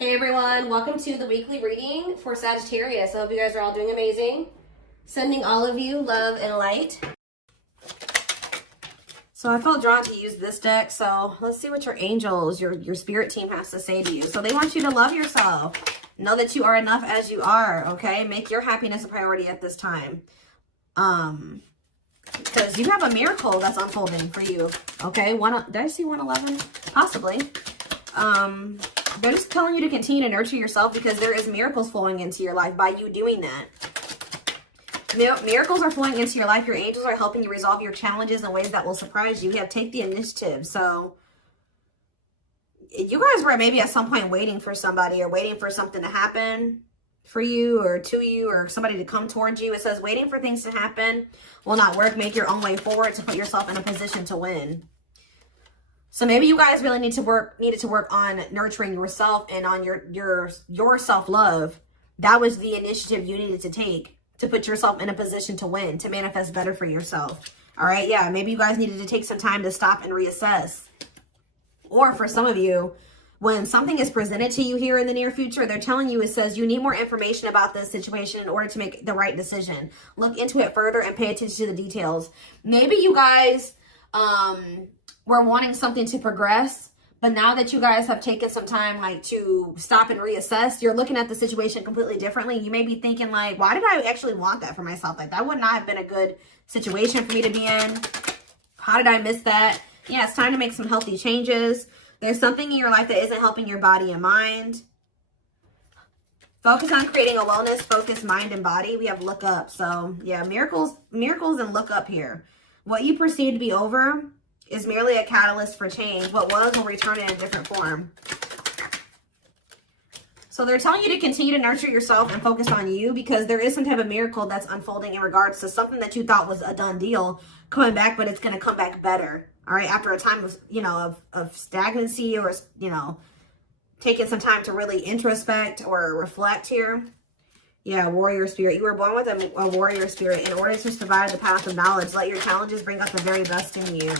Hey everyone, welcome to the weekly reading for Sagittarius. I hope you guys are all doing amazing. Sending all of you love and light. So I felt drawn to use this deck, so let's see what your angels, your spirit team has to say to you. So they want you to love yourself. Know that you are enough as you are, okay? Make your happiness a priority at this time. Because you have a miracle that's unfolding for you, okay? Did I see 111? Possibly. They're just telling you to continue to nurture yourself because there is miracles flowing into your life by you doing that. Miracles are flowing into your life. Your angels are helping you resolve your challenges in ways that will surprise you. Take the initiative. So you guys were maybe at some point waiting for somebody or waiting for something to happen for you or to you or somebody to come towards you. It says waiting for things to happen will not work. Make your own way forward to put yourself in a position to win. So maybe you guys really needed to work on nurturing yourself and on your self-love. That was the initiative you needed to take to put yourself in a position to win, to manifest better for yourself. All right, yeah, maybe you guys needed to take some time to stop and reassess. Or for some of you, when something is presented to you here in the near future, they're telling you, it says you need more information about this situation in order to make the right decision. Look into it further and pay attention to the details. Maybe you guys were wanting something to progress, but now that you guys have taken some time to stop and reassess, you're looking at the situation completely differently. You may be thinking why did I actually want that for myself? That would not have been a good situation for me to be in. How did I miss that? Yeah, it's time to make some healthy changes. There's something in your life that isn't helping your body and mind. Focus on creating a wellness-focused mind and body. We have look up. So yeah, miracles and look up here. What you perceive to be over is merely a catalyst for change. What was will return in a different form. So they're telling you to continue to nurture yourself and focus on you because there is some type of miracle that's unfolding in regards to something that you thought was a done deal coming back, but it's going to come back better. All right, after a time of stagnancy or taking some time to really introspect or reflect here. Yeah, warrior spirit. You were born with a warrior spirit. In order to survive the path of knowledge, let your challenges bring out the very best in you.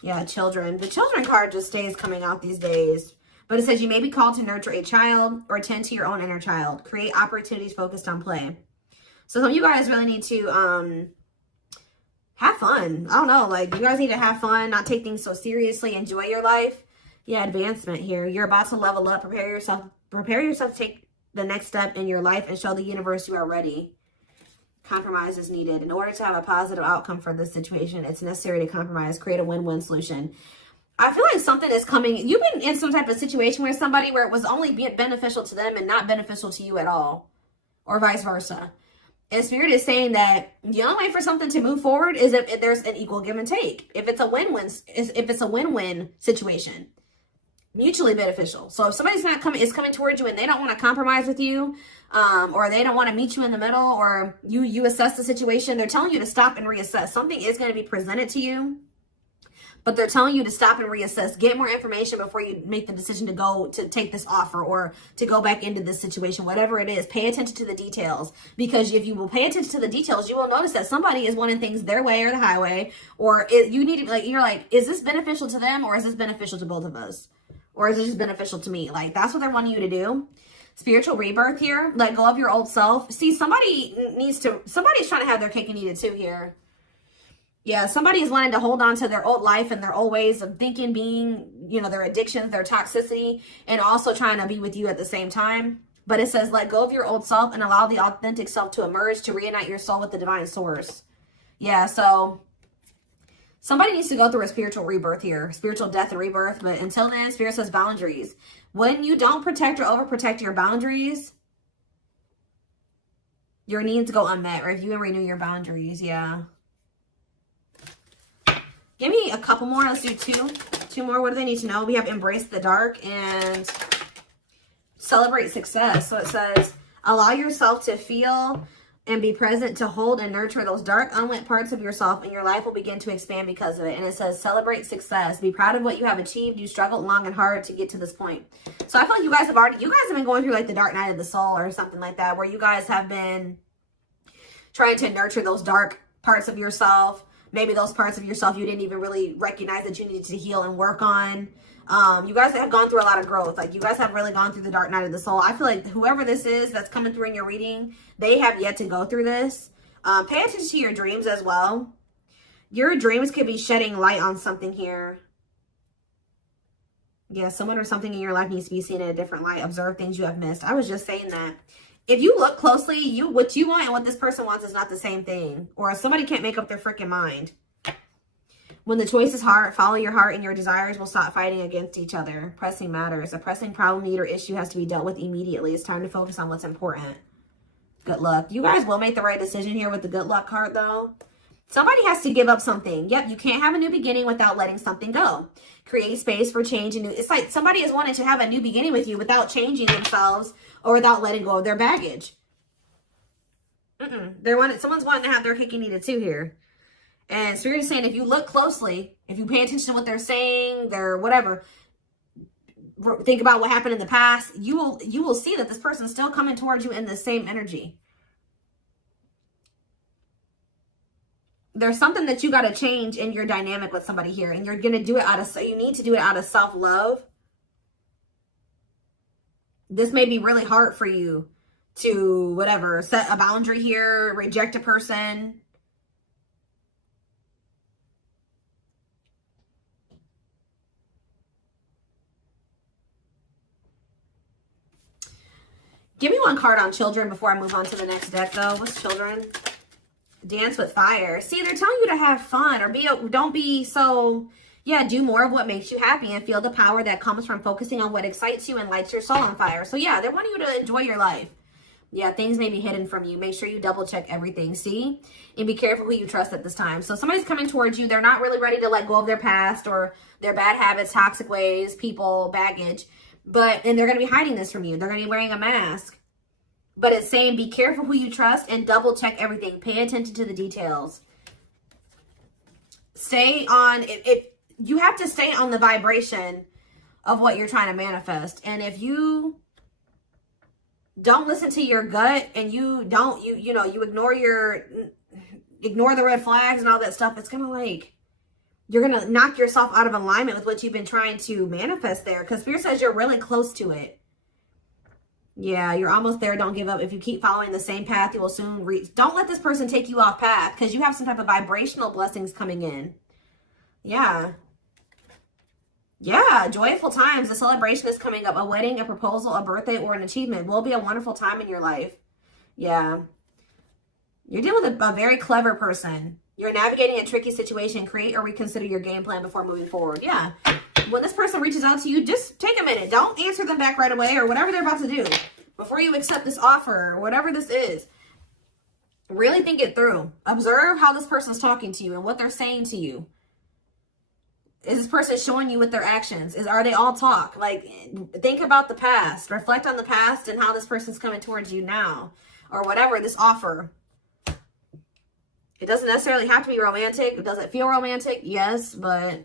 Yeah, children. The children card just stays coming out these days. But it says you may be called to nurture a child or tend to your own inner child. Create opportunities focused on play. So some of you guys really need to have fun. I don't know. You guys need to have fun, not take things so seriously. Enjoy your life. Yeah, advancement here. You're about to level up. Prepare yourself to take the next step in your life and show the universe you are ready. Compromise is needed. In order to have a positive outcome for this situation, it's necessary to compromise, create a win-win solution. I feel like something is coming. You've been in some type of situation with somebody where it was only beneficial to them and not beneficial to you at all, or vice versa. And Spirit is saying that the only way for something to move forward is if there's an equal give and take. If it's a win-win situation. Mutually beneficial. So if somebody's is coming towards you and they don't want to compromise with you, or they don't want to meet you in the middle, or you assess the situation, they're telling you to stop and reassess. Something is going to be presented to you, but they're telling you to stop and reassess. Get more information before you make the decision to take this offer or to go back into this situation, whatever it is. Pay attention to the details, because if you will pay attention to the details, you will notice that somebody is wanting things their way or the highway, or you need to you're like, is this beneficial to them or is this beneficial to both of us? Or is it just beneficial to me? That's what they're wanting you to do. Spiritual rebirth here. Let go of your old self. See, somebody's trying to have their cake and eat it too here. Yeah, somebody is wanting to hold on to their old life and their old ways of thinking, being, their addictions, their toxicity, and also trying to be with you at the same time. But it says, let go of your old self and allow the authentic self to emerge, to reunite your soul with the divine source. Yeah, so somebody needs to go through a spiritual rebirth here, spiritual death and rebirth. But until then, Spirit says boundaries. When you don't protect or overprotect your boundaries, your needs go unmet. Review and renew your boundaries. Yeah. Give me a couple more. Let's do two more. What do they need to know? We have embrace the dark and celebrate success. So it says, allow yourself to feel and be present to hold and nurture those dark, unlit parts of yourself, and your life will begin to expand because of it. And it says, celebrate success. Be proud of what you have achieved. You struggled long and hard to get to this point. So I feel like you guys have been going through the dark night of the soul or something like that, where you guys have been trying to nurture those dark parts of yourself. Maybe those parts of yourself you didn't even really recognize that you needed to heal and work on. You guys have gone through a lot of growth. Like, you guys have really gone through the dark night of the soul. I feel like whoever this is that's coming through in your reading, they have yet to go through this. Pay attention to your dreams as well. Your dreams could be shedding light on something here. Yeah, someone or something in your life needs to be seen in a different light. Observe things you have missed. I was just saying that. If you look closely, what you want and what this person wants is not the same thing. Or somebody can't make up their freaking mind. When the choice is hard, follow your heart and your desires will stop fighting against each other. Pressing matters. A pressing problem, need, or issue has to be dealt with immediately. It's time to focus on what's important. Good luck. You guys will make the right decision here with the good luck card, though. Somebody has to give up something. Yep, you can't have a new beginning without letting something go. Create space for change. And it's like somebody is wanting to have a new beginning with you without changing themselves or without letting go of their baggage. Someone's wanting to have their cake and eat it too here. And Spirit is saying, if you look closely, if you pay attention to what they're saying, their whatever, think about what happened in the past, you will see that this person's still coming towards you in the same energy. There's something that you got to change in your dynamic with somebody here, and you're going to do it you need to do it out of self-love. This may be really hard for you to, whatever, set a boundary here, reject a person. Give me one card on children before I move on to the next deck, though. What's children? Dance with fire. See, they're telling you to have fun or don't be so, yeah, do more of what makes you happy and feel the power that comes from focusing on what excites you and lights your soul on fire. So, yeah, they want you to enjoy your life. Yeah, things may be hidden from you. Make sure you double check everything, see? And be careful who you trust at this time. So somebody's coming towards you. They're not really ready to let go of their past or their bad habits, toxic ways, people, baggage. And they're going to be hiding this from you. They're going to be wearing a mask. But it's saying be careful who you trust and double check everything. Pay attention to the details. Stay on, you have to stay on the vibration of what you're trying to manifest. And if you don't listen to your gut and you ignore the red flags and all that stuff, it's going to you're going to knock yourself out of alignment with what you've been trying to manifest there. Because Spirit says you're really close to it. Yeah, you're almost there. Don't give up. If you keep following the same path, you will soon reach. Don't let this person take you off path because you have some type of vibrational blessings coming in. Yeah. Yeah, joyful times. A celebration is coming up. A wedding, a proposal, a birthday, or an achievement will be a wonderful time in your life. Yeah. You're dealing with a very clever person. You're navigating a tricky situation. Create or reconsider your game plan before moving forward. Yeah. When this person reaches out to you, just take a minute. Don't answer them back right away or whatever they're about to do. Before you accept this offer or whatever this is, really think it through. Observe how this person's talking to you and what they're saying to you. Is this person showing you with their actions? Are they all talk? Think about the past. Reflect on the past and how this person's coming towards you now. Or whatever, this offer. It doesn't necessarily have to be romantic. Does it feel romantic? Yes, but...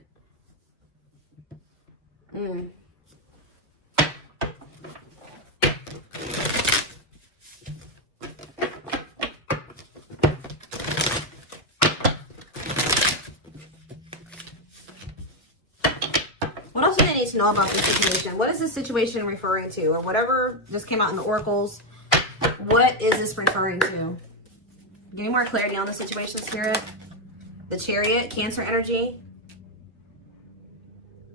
What else do they need to know about this situation? What is this situation referring to? Or whatever just came out in the oracles. What is this referring to? Give me more clarity on the situation, Spirit. The Chariot, Cancer energy.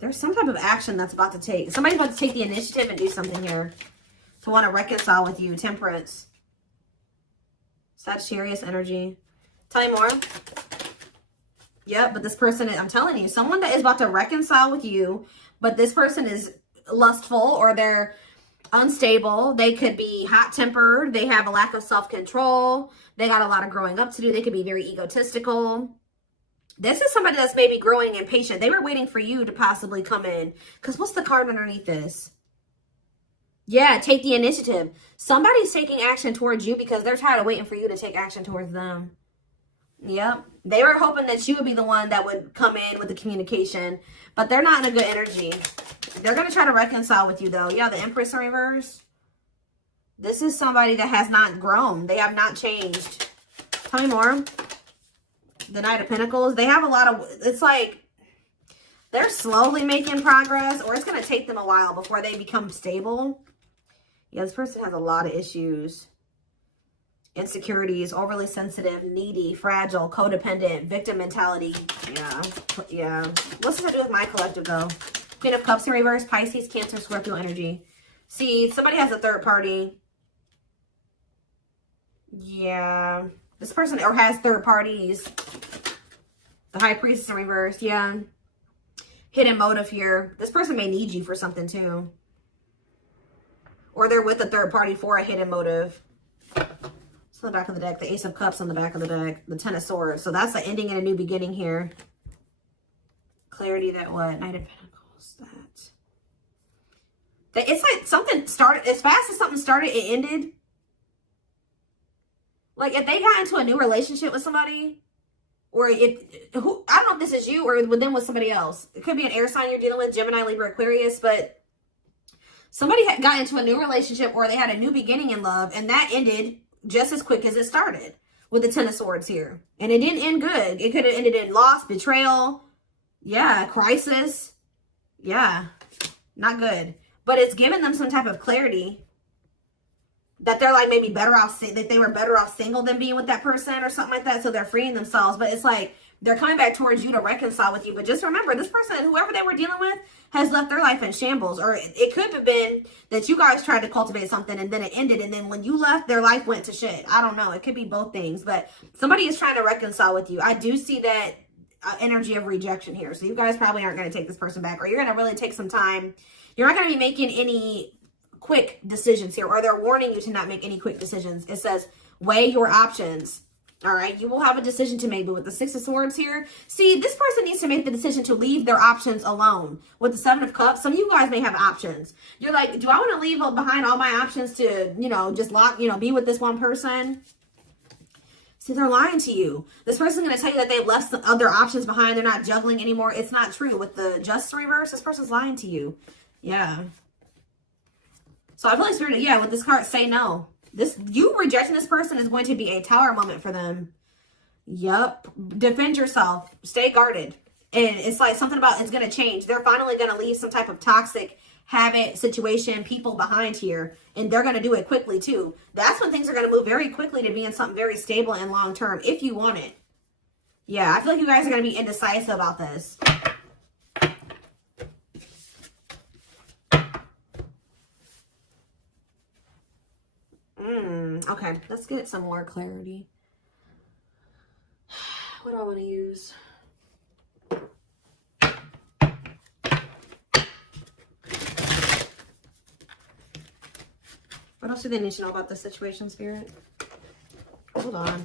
There's some type of action that's about to take. Somebody's about to take the initiative and do something here. To want to reconcile with you. Temperance. Sagittarius energy. Tell me more. Yep, but this person, I'm telling you, someone that is about to reconcile with you, but this person is lustful or they're unstable. They could be hot-tempered. They have a lack of self-control. They got a lot of growing up to do. They could be very egotistical. This is somebody that's maybe growing impatient. They were waiting for you to possibly come in. Because what's the card underneath this? Yeah, take the initiative. Somebody's taking action towards you because they're tired of waiting for you to take action towards them. Yep. They were hoping that you would be the one that would come in with the communication. But they're not in a good energy. They're going to try to reconcile with you, though. Yeah, the Empress in reverse. This is somebody that has not grown. They have not changed. Tell me more. The Knight of Pentacles. They have a lot of... It's like... They're slowly making progress, or it's going to take them a while before they become stable. Yeah, this person has a lot of issues. Insecurities, overly sensitive, needy, fragile, codependent, victim mentality. Yeah. What's this have to do with my collective, though? Queen of Cups in reverse, Pisces, Cancer, Scorpio energy. See, somebody has a third party. Yeah. This person or has third parties. The High Priestess in reverse. Yeah. Hidden motive here. This person may need you for something, too. Or they're with a third party for a hidden motive. So on the back of the deck, the Ace of Cups on the back of the deck, the Ten of Swords. So that's the ending and a new beginning here. Clarity that what? Knight of Pentacles. That it's like something started, as fast as something started, it ended. Like if they got into a new relationship with somebody, or I don't know if this is you or with them with somebody else. It could be an air sign you're dealing with, Gemini, Libra, Aquarius, but somebody had got into a new relationship or they had a new beginning in love, and that ended just as quick as it started with the Ten of Swords here. And it didn't end good. It could have ended in loss, betrayal, yeah, crisis. Yeah, not good. But it's given them some type of clarity that they're like maybe better off, that they were better off single than being with that person or something like that. So they're freeing themselves. But it's like they're coming back towards you to reconcile with you. But just remember, this person, whoever they were dealing with, has left their life in shambles. Or it could have been that you guys tried to cultivate something and then it ended. And then when you left, their life went to shit. I don't know. It could be both things. But somebody is trying to reconcile with you. I do see that energy of rejection here. So you guys probably aren't going to take this person back. Or you're going to really take some time. You're not going to be making any quick decisions here. Or they're warning you to not make any quick decisions. It says, weigh your options. All right, you will have a decision to make, but with the Six of Swords here, see, this person needs to make the decision to leave their options alone. With the Seven of Cups, some of you guys may have options. You're like, do I want to leave behind all my options to, just be with this one person? See, they're lying to you. This person's going to tell you that they've left some other options behind. They're not juggling anymore. It's not true. With the Justice reverse, this person's lying to you. Yeah. So I feel like Spirit, with this card, say no. You rejecting this person is going to be a tower moment for them. Yep. Defend yourself. Stay guarded. And it's like something about it's going to change. They're finally going to leave some type of toxic habit, situation, people behind here. And they're going to do it quickly too. That's when things are going to move very quickly to being something very stable and long term if you want it. Yeah, I feel like you guys are going to be indecisive about this. Okay, let's get some more clarity. What do I want to use? What else do they need to know about the situation, Spirit? Hold on.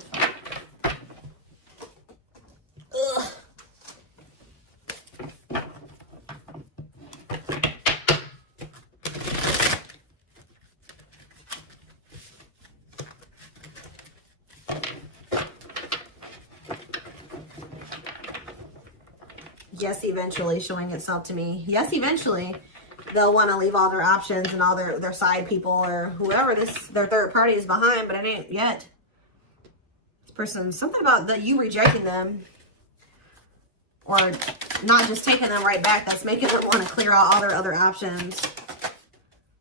Ugh. Yes, eventually showing itself to me. Yes, eventually they'll want to leave all their options and all their side people or whoever their third party is behind, but it ain't yet. This person, something about you rejecting them or not just taking them right back, that's making them want to clear out all their other options.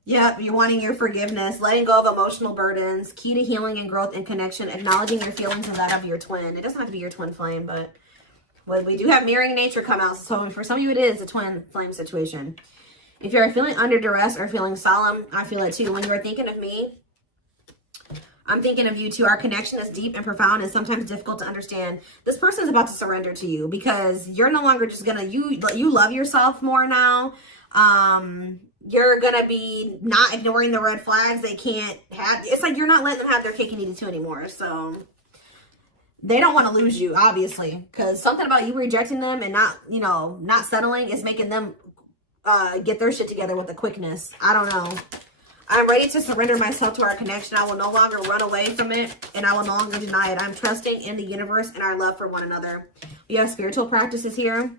Yep, you're wanting your forgiveness, letting go of emotional burdens, key to healing and growth and connection, acknowledging your feelings and that of your twin. It doesn't have to be your twin flame, but well, we do have mirroring nature come out. So for some of you, it is a twin flame situation. If you're feeling under duress or feeling solemn, I feel it too. When you're thinking of me, I'm thinking of you too. Our connection is deep and profound and sometimes difficult to understand. This person is about to surrender to you because you're no longer just gonna, you love yourself more now. You're gonna be not ignoring the red flags. They can't have, it's like you're not letting them have their cake and eat it too anymore. So they don't want to lose you, obviously, because something about you rejecting them and not settling is making them get their shit together with a quickness. I don't know. I'm ready to surrender myself to our connection. I will no longer run away from it, and I will no longer deny it. I'm trusting in the universe and our love for one another. We have spiritual practices here.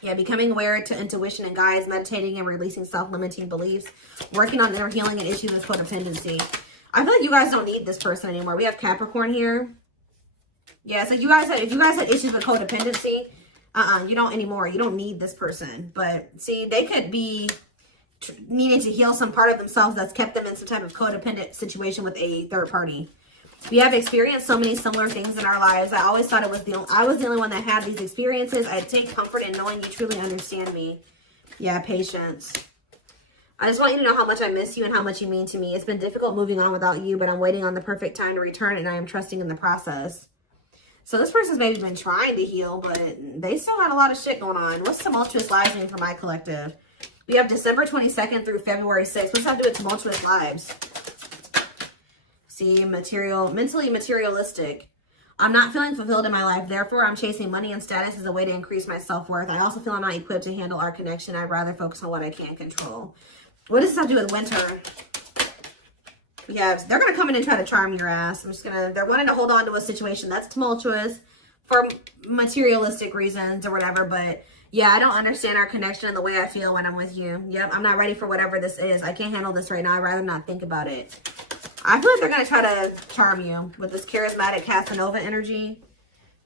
Yeah, becoming aware to intuition and guides, meditating and releasing self-limiting beliefs, working on inner healing and issues with codependency. I feel like you guys don't need this person anymore. We have Capricorn here. Yeah, so if you guys had issues with codependency, You don't anymore. You don't need this person. But see, they could be needing to heal some part of themselves that's kept them in some type of codependent situation with a third party. We have experienced so many similar things in our lives. I always thought I was the only one that had these experiences. I take comfort in knowing you truly understand me. Yeah, patience. I just want you to know how much I miss you and how much you mean to me. It's been difficult moving on without you, but I'm waiting on the perfect time to return, and I am trusting in the process. So this person's maybe been trying to heal, but they still had a lot of shit going on. What's tumultuous lives mean for my collective? We have December 22nd through February 6th. What's that have to do with tumultuous lives? See, mentally materialistic. I'm not feeling fulfilled in my life. Therefore, I'm chasing money and status as a way to increase my self-worth. I also feel I'm not equipped to handle our connection. I'd rather focus on what I can control. What does this have to do with winter? Yeah, they're going to come in and try to charm your ass. They're wanting to hold on to a situation that's tumultuous for materialistic reasons or whatever. But yeah, I don't understand our connection and the way I feel when I'm with you. Yep, I'm not ready for whatever this is. I can't handle this right now. I'd rather not think about it. I feel like they're going to try to charm you with this charismatic Casanova energy.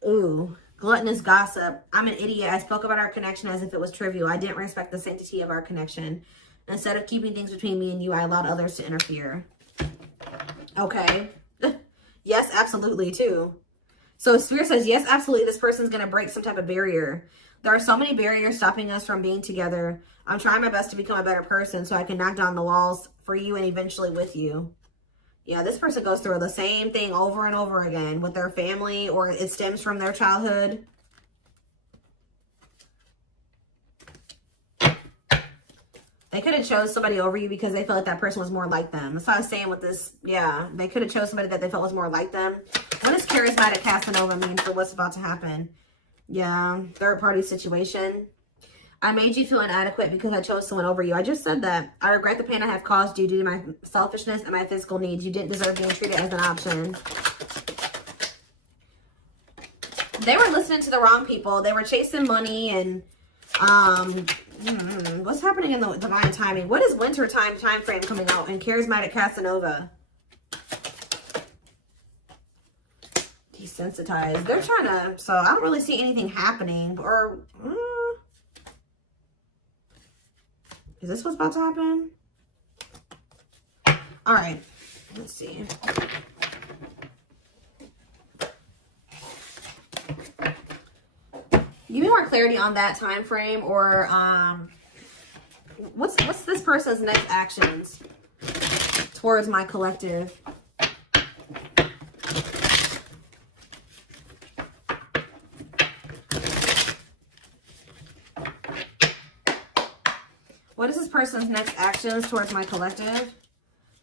Ooh, gluttonous gossip. I'm an idiot. I spoke about our connection as if it was trivial. I didn't respect the sanctity of our connection. Instead of keeping things between me and you, I allowed others to interfere. Okay. Yes, absolutely, too. So Spirit says, yes, absolutely, this person's going to break some type of barrier. There are so many barriers stopping us from being together. I'm trying my best to become a better person so I can knock down the walls for you and eventually with you. Yeah, this person goes through the same thing over and over again with their family, or it stems from their childhood. They could have chose somebody over you because they felt like that person was more like them. That's what I was saying with this. Yeah, they could have chose somebody that they felt was more like them. What does charismatic Casanova mean for what's about to happen? Yeah, third party situation. I made you feel inadequate because I chose someone over you. I just said that. I regret the pain I have caused you due to my selfishness and my physical needs. You didn't deserve being treated as an option. They were listening to the wrong people. They were chasing money and what's happening in the divine timing? What is winter time frame coming out in charismatic Casanova? Desensitized. They're trying to, so I don't really see anything happening. Or is this what's about to happen? All right, let's see. Give me more clarity on that time frame, or what's this person's next actions towards my collective? What is this person's next actions towards my collective?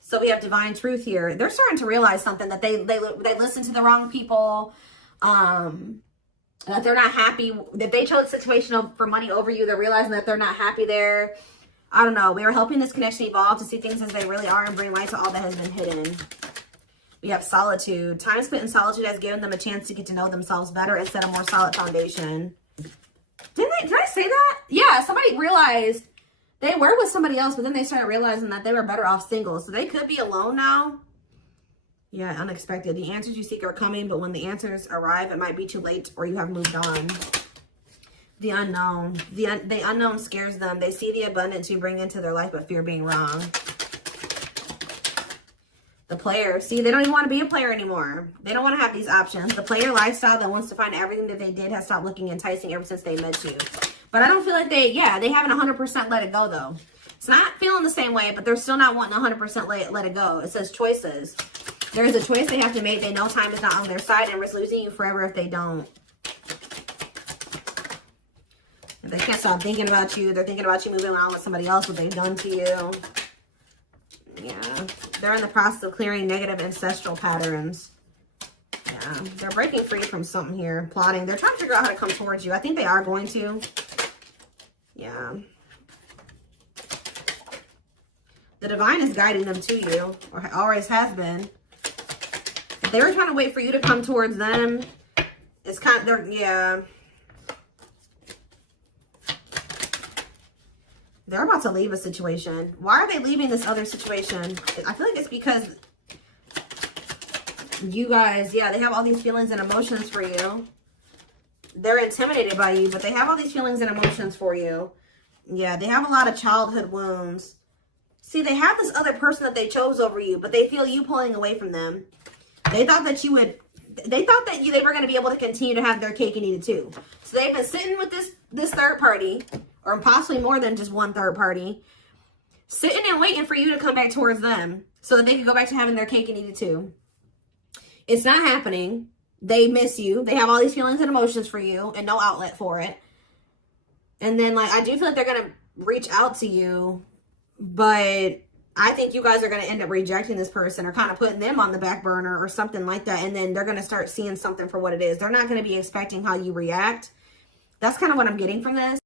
So we have divine truth here. They're starting to realize something, that they listen to the wrong people. That they're not happy, that they chose a situation for money over you. They're realizing that they're not happy there. I don't know. We are helping this connection evolve to see things as they really are and bring light to all that has been hidden. We have solitude. Time spent in solitude has given them a chance to get to know themselves better and set a more solid foundation. Did I say that? Yeah, somebody realized they were with somebody else, but then they started realizing that they were better off single. So they could be alone now. Yeah, unexpected. The answers you seek are coming, but when the answers arrive, it might be too late or you have moved on. The unknown. The unknown scares them. They see the abundance you bring into their life, but fear being wrong. The player. See, they don't even want to be a player anymore. They don't want to have these options. The player lifestyle that wants to find everything that they did has stopped looking enticing ever since they met you. But I don't feel like they haven't 100% let it go, though. It's not feeling the same way, but they're still not wanting 100% let it go. It says choices. There is a choice they have to make. They know time is not on their side and risk losing you forever if they don't. They can't stop thinking about you. They're thinking about you moving on with somebody else, what they've done to you. Yeah. They're in the process of clearing negative ancestral patterns. Yeah. They're breaking free from something here. Plotting. They're trying to figure out how to come towards you. I think they are going to. Yeah. The divine is guiding them to you, or always has been. If they were trying to wait for you to come towards them, it's kind of, yeah. They're about to leave a situation. Why are they leaving this other situation? I feel like it's because you guys, yeah, they have all these feelings and emotions for you. They're intimidated by you, but they have all these feelings and emotions for you. Yeah, they have a lot of childhood wounds. See, they have this other person that they chose over you, but they feel you pulling away from them. They thought that you would, they thought that they were going to be able to continue to have their cake and eat it too. So they've been sitting with this third party, or possibly more than just one third party, sitting and waiting for you to come back towards them so that they can go back to having their cake and eat it too. It's not happening. They miss you. They have all these feelings and emotions for you and no outlet for it. And then, like, I do feel like they're going to reach out to you, but I think you guys are going to end up rejecting this person or kind of putting them on the back burner or something like that. And then they're going to start seeing something for what it is. They're not going to be expecting how you react. That's kind of what I'm getting from this.